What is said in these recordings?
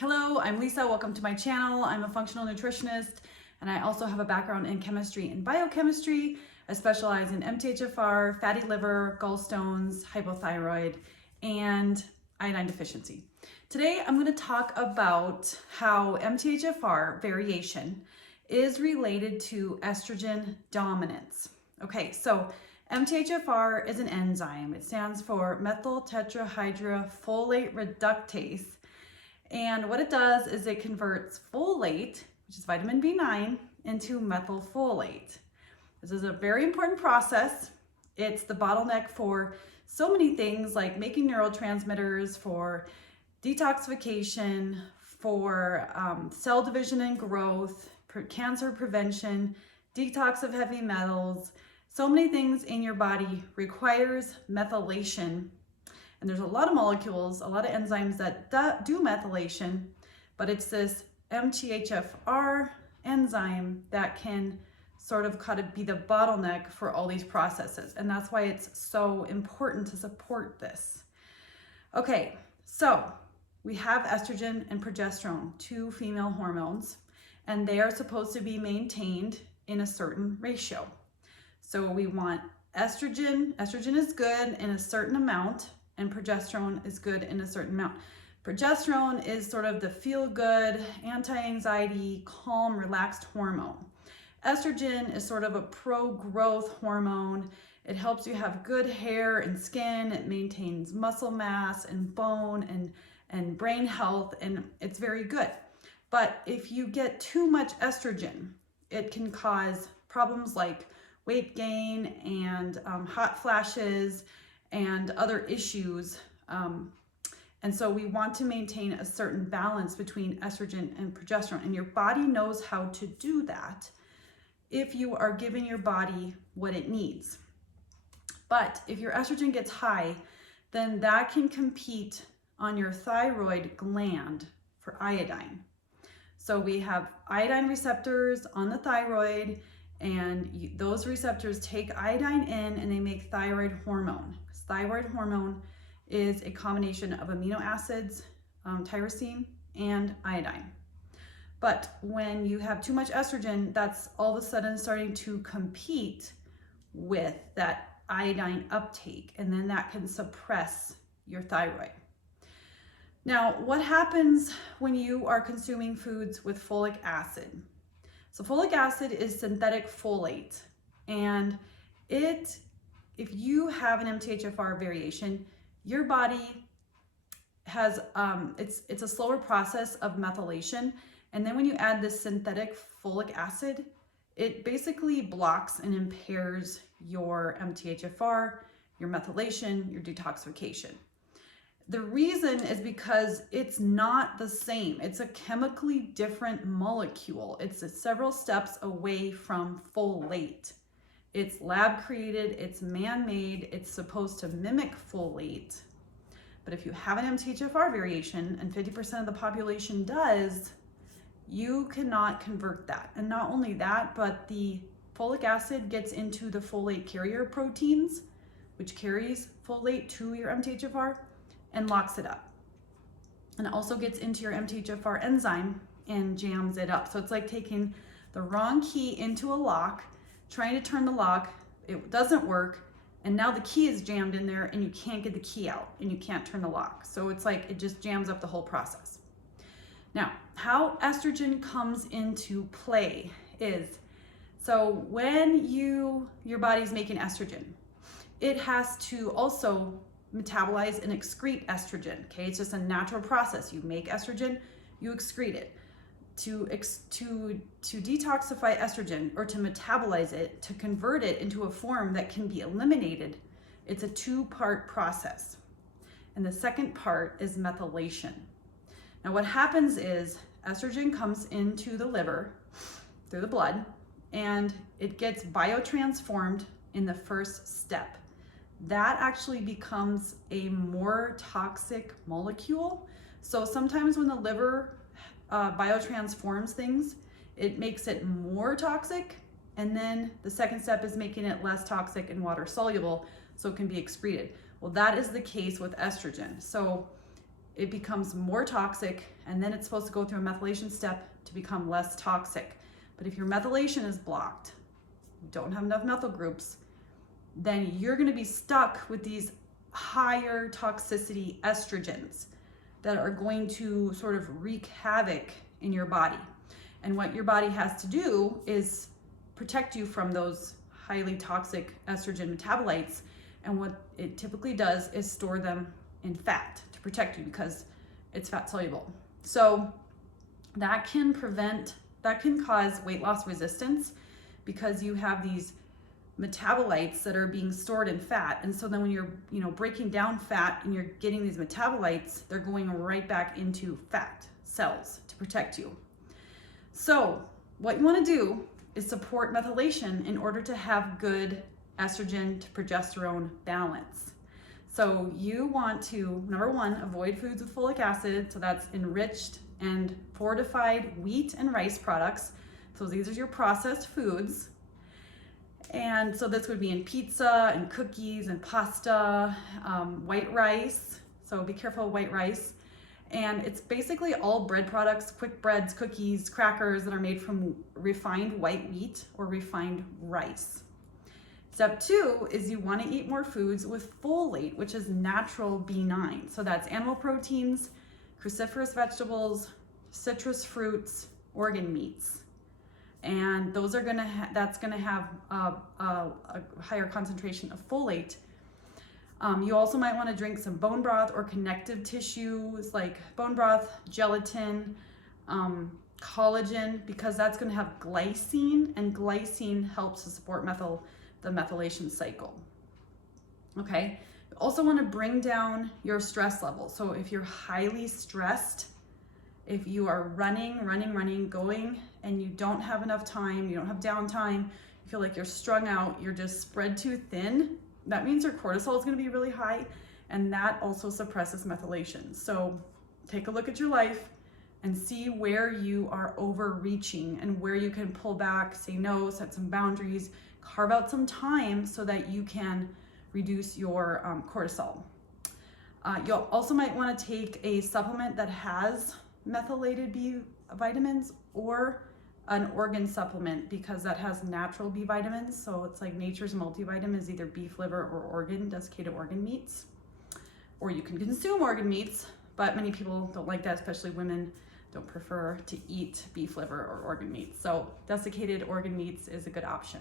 Hello, I'm Lisa. Welcome to my channel. I'm a functional nutritionist and I also have a background in chemistry and biochemistry. I specialize in MTHFR, fatty liver, gallstones, hypothyroid, and iodine deficiency. Today I'm going to talk about how MTHFR variation is related to estrogen dominance. Okay, so MTHFR is an enzyme. It stands for methyltetrahydrofolate reductase. And what it does is it converts folate, which is vitamin B9, into methylfolate. This is a very important process. It's the bottleneck for so many things like making neurotransmitters, for detoxification, for cell division and growth, cancer prevention, detox of heavy metals. So many things in your body requires methylation. And there's a lot of molecules, a lot of enzymes that do methylation, but it's this MTHFR enzyme that can sort of kind of be the bottleneck for all these processes. And that's why it's so important to support this. Okay, so we have estrogen and progesterone, two female hormones, and they are supposed to be maintained in a certain ratio. So we want estrogen is good in a certain amount, and progesterone is good in a certain amount. Progesterone is sort of the feel-good, anti-anxiety, calm, relaxed hormone. Estrogen is sort of a pro-growth hormone. It helps you have good hair and skin. It maintains muscle mass and bone and brain health, and it's very good. But if you get too much estrogen, it can cause problems like weight gain and hot flashes and other issues. And so we want to maintain a certain balance between estrogen and progesterone, and your body knows how to do that if you are giving your body what it needs. But if your estrogen gets high, then that can compete on your thyroid gland for iodine. So we have iodine receptors on the thyroid, and those receptors take iodine in and they make thyroid hormone. Thyroid hormone is a combination of amino acids, tyrosine, and iodine. But when you have too much estrogen, that's all of a sudden starting to compete with that iodine uptake, and then that can suppress your thyroid. Now, what happens when you are consuming foods with folic acid? So folic acid is synthetic folate, and if you have an MTHFR variation, your body has, it's a slower process of methylation. And then when you add this synthetic folic acid, it basically blocks and impairs your MTHFR, your methylation, your detoxification. The reason is because it's not the same. It's a chemically different molecule. It's several steps away from folate. It's lab created, it's man-made, it's supposed to mimic folate. But if you have an MTHFR variation, and 50% of the population does, you cannot convert that. And not only that, but the folic acid gets into the folate carrier proteins, which carries folate to your MTHFR and locks it up. And it also gets into your MTHFR enzyme and jams it up. So it's like taking the wrong key into a lock, trying to turn the lock, it doesn't work, and now the key is jammed in there and you can't get the key out and you can't turn the lock. So it's like it just jams up the whole process. Now, how estrogen comes into play is, so when your body's making estrogen, it has to also metabolize and excrete estrogen, okay? It's just a natural process. You make estrogen, you excrete it. To detoxify estrogen, or to metabolize it, to convert it into a form that can be eliminated, it's a two-part process. And the second part is methylation. Now what happens is estrogen comes into the liver through the blood, and it gets biotransformed in the first step. That actually becomes a more toxic molecule. So sometimes when the liver biotransforms things, it makes it more toxic, and then the second step is making it less toxic and water soluble so it can be excreted. Well, that is the case with estrogen. So it becomes more toxic and then it's supposed to go through a methylation step to become less toxic. But if your methylation is blocked, you don't have enough methyl groups, then you're going to be stuck with these higher toxicity estrogens that are going to sort of wreak havoc in your body. And what your body has to do is protect you from those highly toxic estrogen metabolites. And what it typically does is store them in fat to protect you because it's fat soluble. So that can cause weight loss resistance because you have these metabolites that are being stored in fat. And so then when you're breaking down fat and you're getting these metabolites, they're going right back into fat cells to protect you. So what you want to do is support methylation in order to have good estrogen to progesterone balance. So you want to, number one, avoid foods with folic acid. So that's enriched and fortified wheat and rice products. So these are your processed foods. And so this would be in pizza and cookies and pasta, white rice. So be careful of white rice. And it's basically all bread products, quick breads, cookies, crackers that are made from refined white wheat or refined rice. Step 2 is you want to eat more foods with folate, which is natural B9. So that's animal proteins, cruciferous vegetables, citrus fruits, organ meats. And those are that's gonna have a higher concentration of folate. You also might want to drink some bone broth or connective tissues like bone broth, gelatin, collagen, because that's going to have glycine, and glycine helps to support the methylation cycle. Okay. You also want to bring down your stress level. So if you're highly stressed, if you are running, going, and you don't have enough time, you don't have downtime, you feel like you're strung out, you're just spread too thin, that means your cortisol is going to be really high, and that also suppresses methylation. So take a look at your life and see where you are overreaching and where you can pull back, say no, set some boundaries, carve out some time so that you can reduce your cortisol. You also might want to take a supplement that has methylated B vitamins or an organ supplement, because that has natural B vitamins. So it's like nature's multivitamin is either beef liver or organ, desiccated organ meats. Or you can consume organ meats, but many people don't like that, especially women don't prefer to eat beef liver or organ meats. So desiccated organ meats is a good option.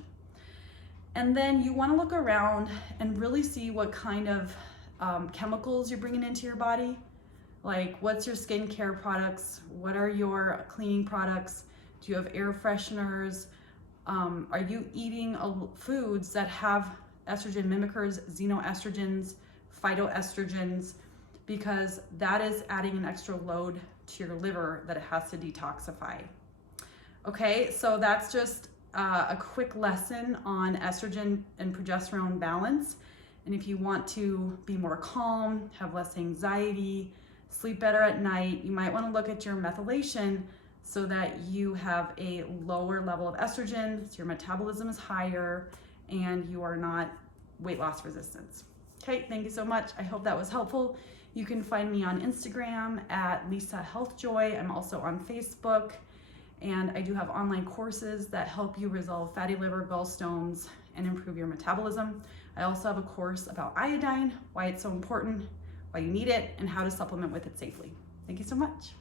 And then you want to look around and really see what kind of chemicals you're bringing into your body. Like, what's your skincare products? What are your cleaning products? Do you have air fresheners? Are you eating foods that have estrogen mimickers, xenoestrogens, phytoestrogens? Because that is adding an extra load to your liver that it has to detoxify. Okay, so that's just a quick lesson on estrogen and progesterone balance. And if you want to be more calm, have less anxiety, sleep better at night, you might want to look at your methylation so that you have a lower level of estrogen, so your metabolism is higher, and you are not weight loss resistant. Okay, thank you so much. I hope that was helpful. You can find me on Instagram at Lisa Health Joy. I'm also on Facebook, and I do have online courses that help you resolve fatty liver, gallstones, and improve your metabolism. I also have a course about iodine, why it's so important, why you need it, and how to supplement with it safely. Thank you so much.